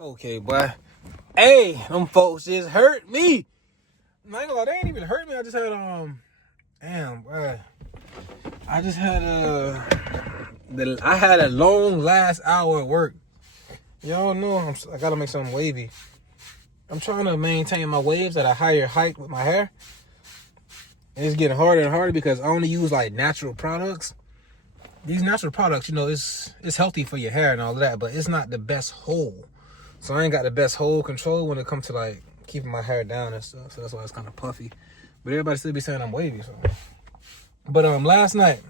Okay, boy. Hey, them folks just hurt me. I ain't gonna lie, they ain't even hurt me. I just had damn, boy. I just had I had a long last hour at work. Y'all know I gotta make something wavy. I'm trying to maintain my waves at a higher height with my hair. And it's getting harder and harder because I only use like natural products. These natural products, you know, it's healthy for your hair and all of that, but it's not the best hold. So I ain't got the best hold control when it comes to like keeping my hair down and stuff. So that's why it's kind of puffy. But everybody still be saying I'm wavy. So. But last night,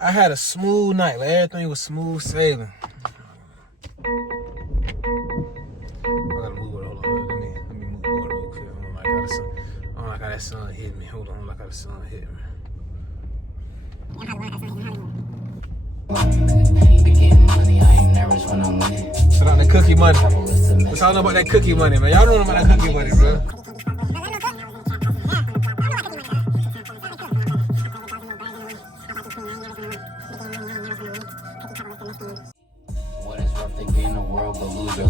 I had a smooth night. Like everything was smooth sailing. I gotta move it. Hold on. Let me move it real quick. I don't like how that sun hit me. Hold on. I don't like how the sun hit me. Shout out that cookie money. Let's all know about that cookie money, man. Y'all don't know about that cookie money, bro.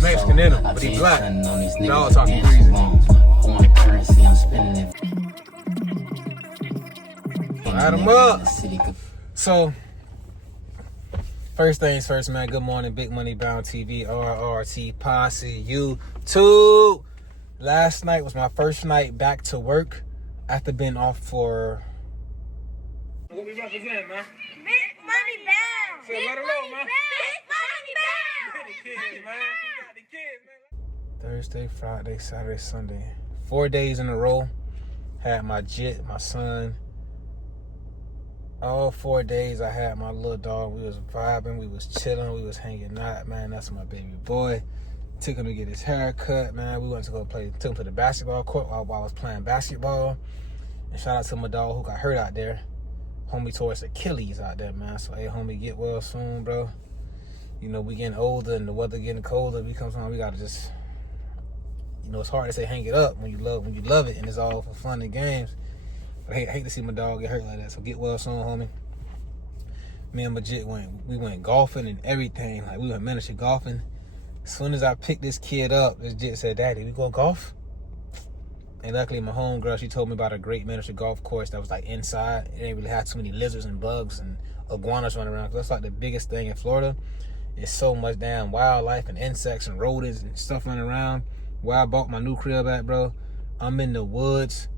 Mexican in him, but he black. They all talking crazy. Light him up. So, first things first, man. Good morning, Big Money Bound TV, RRT Posse, YouTube. Last night was my first night back to work after being off for. What we represent, man? Big Money Bound. So let her know, man. Big Money Bound. The kids, man. We got the kids, man. Thursday, Friday, Saturday, Sunday. 4 days in a row. Had my jit, my son. All 4 days I had my little dog. We was vibing, we was chilling, we was hanging out, man. That's my baby boy. Took him to get his hair cut, man. We went to go play, took him to the basketball court while I was playing basketball. And shout out to my dog who got hurt out there. Homie tore his Achilles out there, man. So, hey, homie, get well soon, bro. You know, we getting older and the weather getting colder. We come on, we gotta just, you know, it's hard to say hang it up when you love it and it's all for fun and games. But I hate to see my dog get hurt like that. So get well soon, homie. Me and Majit went golfing and everything. Like we went miniature golfing. As soon as I picked this kid up, this Jit said, "Daddy, we go golf?" And luckily my homegirl, she told me about a great miniature golf course that was like inside. It didn't really have too many lizards and bugs and iguanas running around. That's like the biggest thing in Florida. It's so much damn wildlife and insects and rodents and stuff running around. Where I bought my new crib at, bro, I'm in the woods.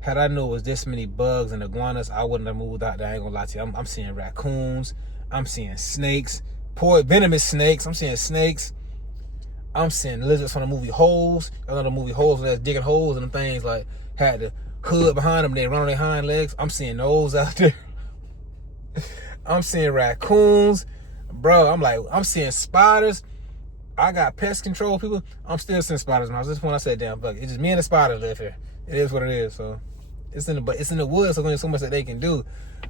Had I knew it was this many bugs and iguanas, I wouldn't have moved out there. I ain't gonna lie to you. I'm seeing raccoons. I'm seeing snakes. Poor venomous snakes. I'm seeing snakes. I'm seeing lizards from the movie Holes. You know the movie Holes where they're digging holes and them things like had the hood behind them. They run on their hind legs. I'm seeing those out there. I'm seeing raccoons. Bro, I'm seeing spiders. I got pest control people. I'm still seeing spiders. Man, this one I said, damn, fuck. It's just me and the spiders live here. It is what it is. So it's in the woods. So there's so much that they can do.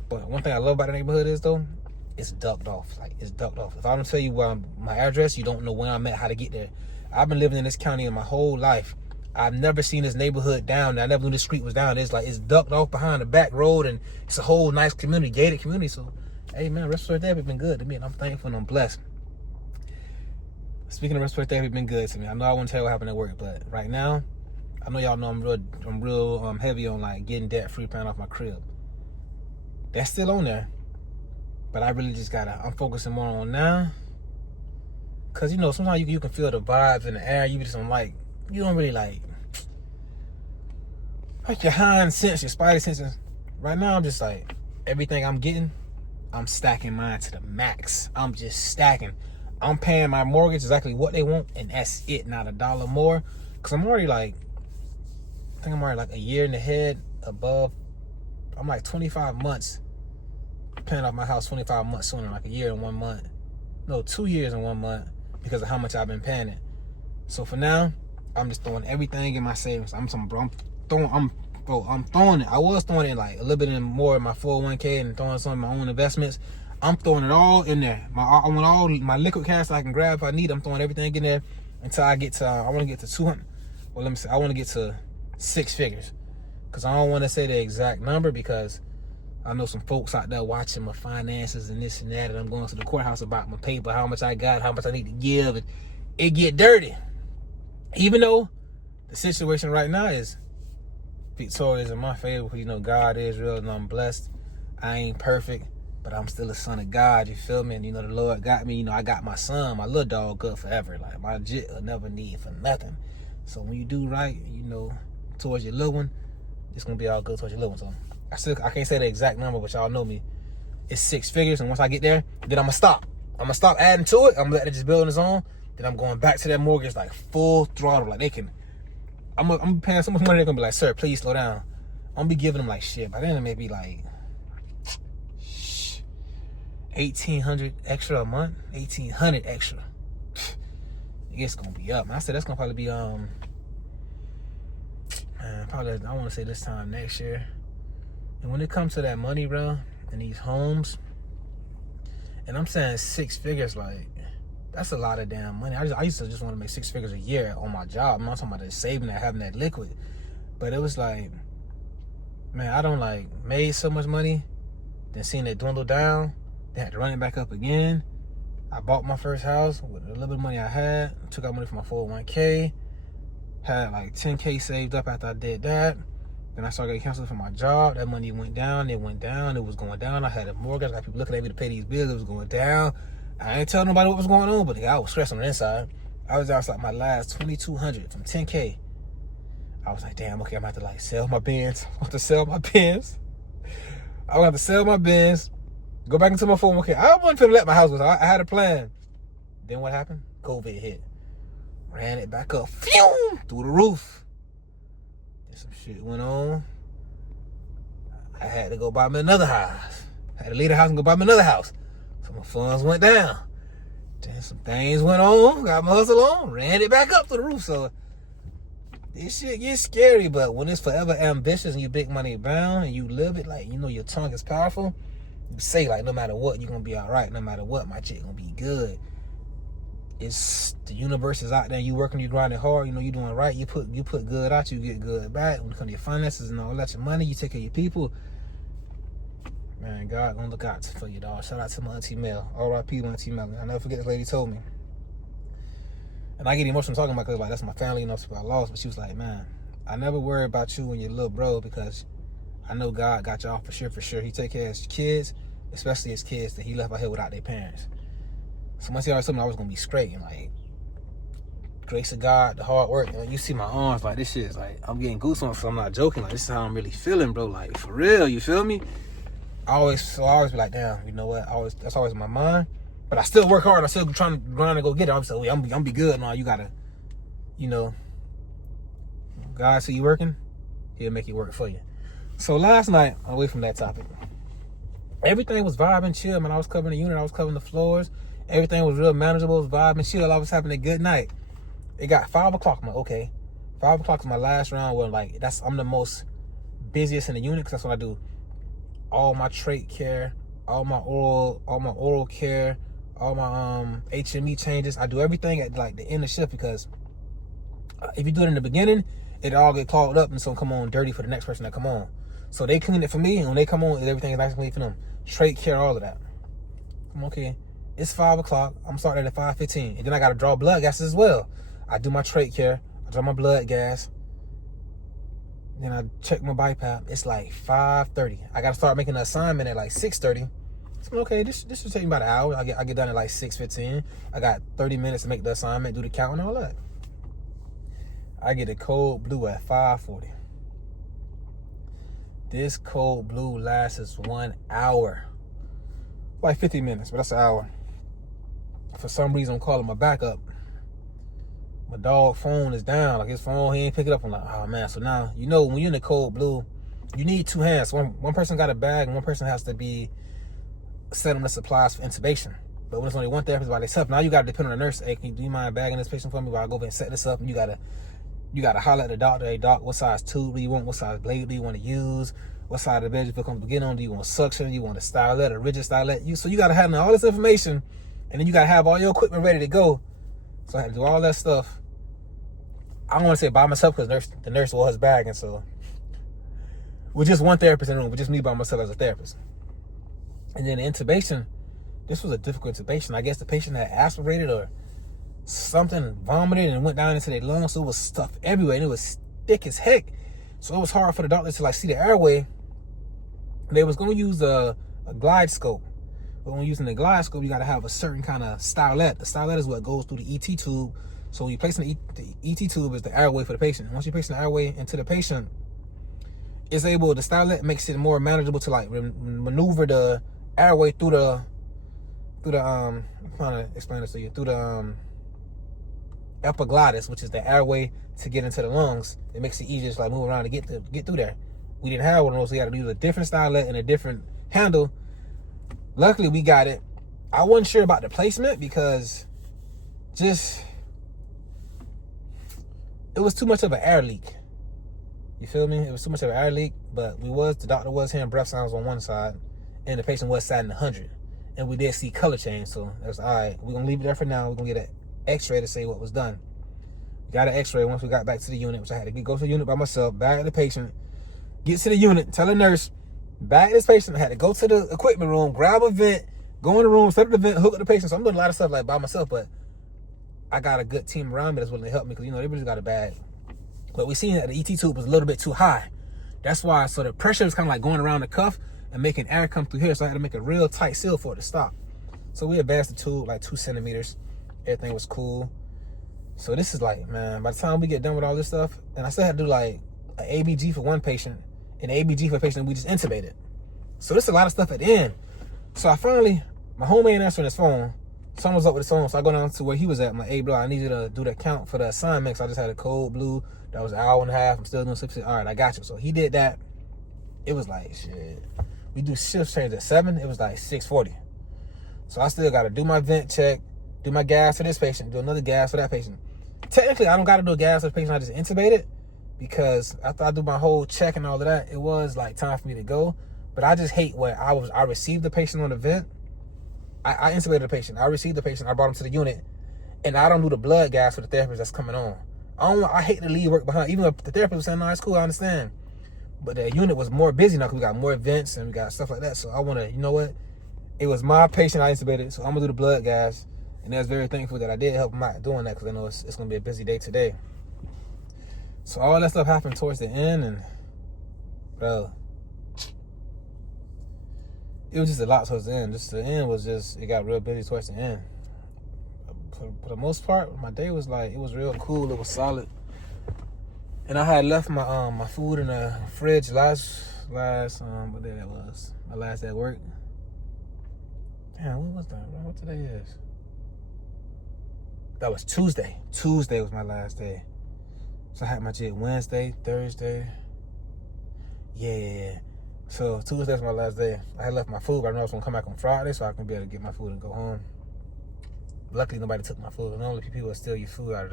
But one thing I love about the neighborhood is though, it's ducked off. Like it's ducked off. If I don't tell you my address, you don't know where I'm at, how to get there. I've been living in this county my whole life. I've never seen this neighborhood down. I never knew this street was down. It's ducked off behind the back road, and it's a whole nice community, gated community. So, hey man, respiratory therapy been good to me, and I'm thankful and I'm blessed. Speaking of respiratory therapy, been good to me. I know I won't tell you what happened at work, but right now, I know y'all know I'm real heavy on like getting debt free, paying off my crib. That's still on there, but I really just I'm focusing more on now, cause you know sometimes you can feel the vibes in the air. You just don't really like your hind sense, your spidey senses. Right now, I'm just like everything I'm getting, I'm stacking mine to the max. I'm just stacking. I'm paying my mortgage exactly what they want, and that's it, not a dollar more. Cause I'm already like a year and a head above. I'm like 25 months paying off my house 25 months sooner, like a year and 1 month. No, 2 years and 1 month because of how much I've been paying it. So for now, I'm just throwing everything in my savings. I'm throwing it. I was throwing it like a little bit more in my 401k and throwing some of my own investments. I'm throwing it all in there. I want all my liquid cash I can grab if I need. I'm throwing everything in there until I get to. I want to get to 200. Well, let me say I want to get to 6 figures, because I don't want to say the exact number because I know some folks out there watching my finances and this and that, and I'm going to the courthouse about my paper, how much I got, how much I need to give, and it get dirty. Even though the situation right now is victorious in my favor, because you know God is real and I'm blessed. I ain't perfect, but I'm still a son of God, you feel me? And you know the Lord got me, you know, I got my son, my little dog good forever. Like my jit will never need for nothing. So when you do right, you know, towards your little one, it's gonna be all good towards your little one. So I can't say the exact number, but y'all know me. It's 6 figures, and once I get there, then I'm gonna stop. I'm gonna stop adding to it. I'm gonna let it just build on its own. Then I'm going back to that mortgage like full throttle. Like they can, I'm paying so much money, they're gonna be like, sir, please slow down. I'm gonna be giving them like shit. By then it may be like $1,800 extra a month. $1,800 extra. It's gonna be up. I said that's gonna probably be man, probably I wanna say this time next year. And when it comes to that money, bro, and these homes, and I'm saying 6 figures, like that's a lot of damn money. I used to just want to make 6 figures a year on my job. I'm not talking about the saving that, having that liquid. But it was like, man, I don't like made so much money, then seeing it dwindle down, then had to run it back up again. I bought my first house with a little bit of money I had, took out money from my 401k, had like 10K saved up after I did that. Then I started getting canceled from my job. That money went down, it was going down. I had a mortgage, I got people looking at me to pay these bills, it was going down. I ain't telling nobody what was going on, but I was stressed on the inside. I was outside my last $2,200 from 10K. I was like, damn, okay, I'm gonna have to like sell my Benz. I want to sell my Benz. I'm gonna have to sell my Benz, go back into my 401k. I wasn't finna let my house go. I had a plan. Then what happened? COVID hit. Ran it back up, phew, through the roof. Then some shit went on. I had to go buy me another house. I had to leave the house and go buy me another house. So my funds went down. Then some things went on, got my hustle on, ran it back up to the roof. So this shit gets scary, but when it's forever ambitious and you big money bound and you live it, like, you know, your tongue is powerful, you say like, no matter what, you're gonna be all right. No matter what, my shit gonna be good. It's the universe is out there, you working, you grinding hard, you know, you doing right, you put good out, you get good back. When it comes to your finances and all that, your money, you take care of your people. Man, God gonna look out for you, dog. Shout out to my auntie Mel. RRT, my auntie Mel. I never forget this lady told me. And I get emotional talking about it because like that's my family, you know, people I lost. But she was like, man, I never worry about you and your little bro because I know God got y'all for sure. He take care of his kids, especially his kids that he left out here without their parents. So once he always told me I was gonna be straight and like grace of God, the hard work. And you see my arms, like this shit is like I'm getting goosebumps, so I'm not joking. Like this is how I'm really feeling, bro. Like for real, you feel me? I always be like, damn, you know what? That's always in my mind. But I still work hard. I still trying to grind and go get it. I'm be good. No, you gotta, you know, God see you working, He'll make it work for you. So last night, away from that topic, everything was vibing, chill, man. I was covering the unit. I was covering the floors. Everything was real manageable. It was vibing, chill. I was having a good night. It got 5 o'clock. I'm like, okay, 5 o'clock is my last round. Where like I'm the most busiest in the unit because that's what I do. All my trait care, all my oral care, all my HME changes. I do everything at like the end of shift because if you do it in the beginning, it all get clogged up and so come on dirty for the next person that come on. So they clean it for me, and when they come on, everything is nice and clean for them. Trait care, all of that. I'm okay. It's 5 o'clock. I'm starting at 5:15, and then I gotta draw blood gases as well. I do my trait care. I draw my blood gas. Then I check my BiPAP. It's like 5:30. I gotta start making an assignment at like 6:30. So okay, this should take me about an hour. I get done at like 6:15. I got 30 minutes to make the assignment, do the count and all that. I get a cold blue at 5:40. This cold blue lasts 1 hour. Like 50 minutes, but that's an hour. For some reason, I'm calling my backup. My dog phone is down. Like his phone, he ain't pick it up. I'm like, oh man. So now, you know, when you're in the cold blue, you need 2 hands. One person got a bag and one person has to be setting the supplies for intubation. But when it's only one therapist by themselves, now you got to depend on the nurse. Hey, do you mind bagging this patient for me while I go over and set this up? And you gotta holler at the doctor. Hey doc, what size tube do you want? What size blade do you want to use? What side of the bed you feel comfortable getting on? Do you want suction? Do you want a stylet, a rigid stylet? So you gotta have all this information, and then you gotta have all your equipment ready to go. So I had to do all that stuff. I don't want to say by myself because the nurse wore his bag, and so with just one therapist in the room, with just me by myself as a therapist. And then the intubation, this was a difficult intubation. I guess the patient had aspirated or something vomited and went down into their lungs. So it was stuff everywhere, and it was thick as heck. So it was hard for the doctor to like see the airway. They was gonna use a glide scope, but when using the glide scope, you gotta have a certain kind of stylet. The stylet is what goes through the ET tube. So when you place the ET tube is the airway for the patient. Once you place the airway into the patient, it's able, the stylet makes it more manageable to like maneuver the airway through the I'm trying to explain this to you, through the epiglottis, which is the airway to get into the lungs. It makes it easier to like move around to get through there. We didn't have one of those, so we had to use a different stylet and a different handle. Luckily we got it. I wasn't sure about the placement because it was too much of an air leak. You feel me? It was too much of an air leak, but the doctor was hearing breath sounds on one side, and the patient was sat in 100. And we did see color change, so it was all right. We're going to leave it there for now. We're going to get an x-ray to say what was done. We got an x-ray once we got back to the unit, which I had to go to the unit by myself, bag the patient, get to the unit, tell the nurse, bag this patient. I had to go to the equipment room, grab a vent, go in the room, set up the vent, hook up the patient. So I'm doing a lot of stuff like by myself, but I got a good team around me that's willing to help me because, they really got a bag. But we seen that the ET tube was a little bit too high. That's why, so the pressure was kind of like going around the cuff and making air come through here. So I had to make a real tight seal for it to stop. So we advanced the tube like 2 centimeters. Everything was cool. So this is like, man, by the time we get done with all this stuff, and I still had to do like an ABG for one patient and an ABG for a patient we just intubated. So this is a lot of stuff at the end. So I finally, my homie ain't answering his phone. Someone's up with his phone, so I go down to where he was at. I'm like, hey, bro, I need you to do the count for the assignment. So I just had a code blue. That was an hour and a half. I'm still doing 6. All right, I got you. So he did that. It was like, shit. We do shift change at 7. It was like 6:40. So I still got to do my vent check, do my gas for this patient, do another gas for that patient. Technically, I don't got to do a gas for the patient. I just intubated because after I do my whole check and all of that, it was like time for me to go. But I just hate where I received the patient on the vent. I intubated the patient. I received the patient. I brought him to the unit, and I don't do the blood gas for the therapist that's coming on. I hate to leave work behind. Even if the therapist was saying, no, it's cool, I understand. But the unit was more busy now because we got more vents and we got stuff like that. So I want to, you know what? It was my patient I intubated, so I'm going to do the blood gas. And I was very thankful that I did help him out doing that because I know it's going to be a busy day today. So all that stuff happened towards the end, and, bro, it was just a lot towards the end. Just the end was just, it got real busy towards the end. For the most part, my day was like, it was real cool. It was solid. And I had left my my food in the fridge last what day that was? My last day at work. Damn, what was that, bro? What today is? That was Tuesday. Tuesday was my last day. So I had my jit Wednesday, Thursday. Yeah. So Tuesday was my last day. I had left my food, but I know I was gonna come back on Friday so I can be able to get my food and go home. Luckily, nobody took my food. Normally, people would steal your food out of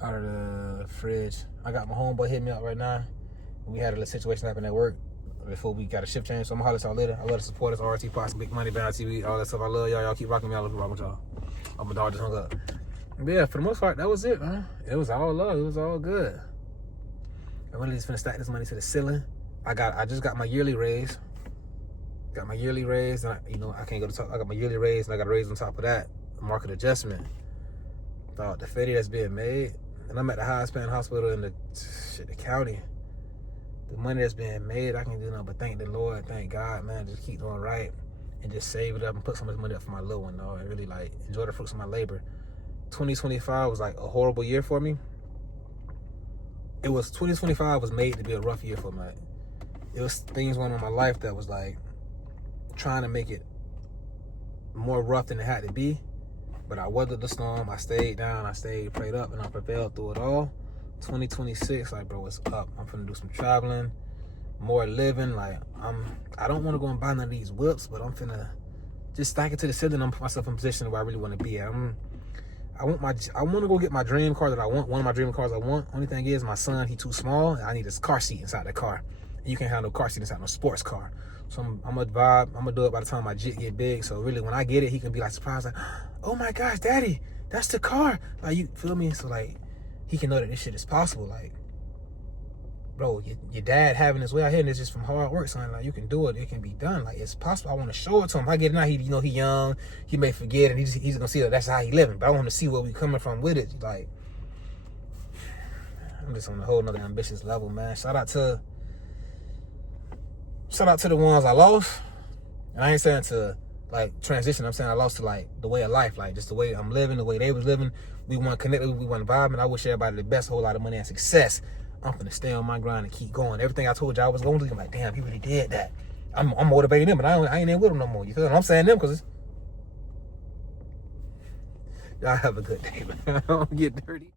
the fridge. I got my homeboy hit me up right now. We had a little situation happen at work before we got a shift change. So I'm gonna holler at y'all later. I love the support us, RRT Pots, Big Money, Bound TV, all that stuff. I love y'all. Y'all keep rocking me. I love rocking with y'all. Oh, my dog just hung up. But yeah, for the most part, that was it, man. It was all love. It was all good. I'm really just finna stack this money to the ceiling. I just got my yearly raise. Got my yearly raise, and I can't go to top. I got my yearly raise, and I got a raise on top of that, market adjustment. Thought the fitty that's being made, and I'm at the highest paying hospital in the county. The money that's being made, I can do nothing but thank the Lord, thank God, man. Just keep doing right, and just save it up and put some of this money up for my little one, though. And really like enjoy the fruits of my labor. 2025 was like a horrible year for me. 2025 was made to be a rough year for me. Like, it was things going on in my life that was like trying to make it more rough than it had to be. But I weathered the storm. I stayed down. I stayed prayed up, and I prevailed through it all. 2026, like, bro, it's up. I'm finna do some traveling, more living. Like, I don't want to go and buy none of these whips, but I'm finna just stack it to the ceiling. I'm put myself in a position where I really want to be at. I want to go get my dream car that I want. One of my dream cars I want. Only thing is, my son, he too small. And I need his car seat inside the car. And you can't have no car seat inside no sports car. So I'm gonna vibe. I'm gonna do it by the time my jit get big. So really, when I get it, he can be like surprised, like, oh my gosh, daddy, that's the car. Like, you feel me? So like, he can know that this shit is possible. Like, bro, your dad having his way out here, and it's just from hard work, son. Like, you can do it. It can be done. Like, it's possible. I want to show it to him. I get it now. He young. He may forget, and he's gonna see that that's how he living. But I want to see where we coming from with it. Like, I'm just on a whole nother ambitious level, man. Shout out to the ones I lost. And I ain't saying to like transition. I'm saying I lost to like the way of life, like just the way I'm living, the way they was living. We want connected, we want vibing. I wish everybody the best, whole lot of money and success. I'm gonna stay on my grind and keep going. Everything I told y'all I was going to do, I'm like, damn, he really did that. I'm motivating them, but I ain't in with them no more. You feel what I'm saying? Them, because y'all have a good day, man. Don't get dirty.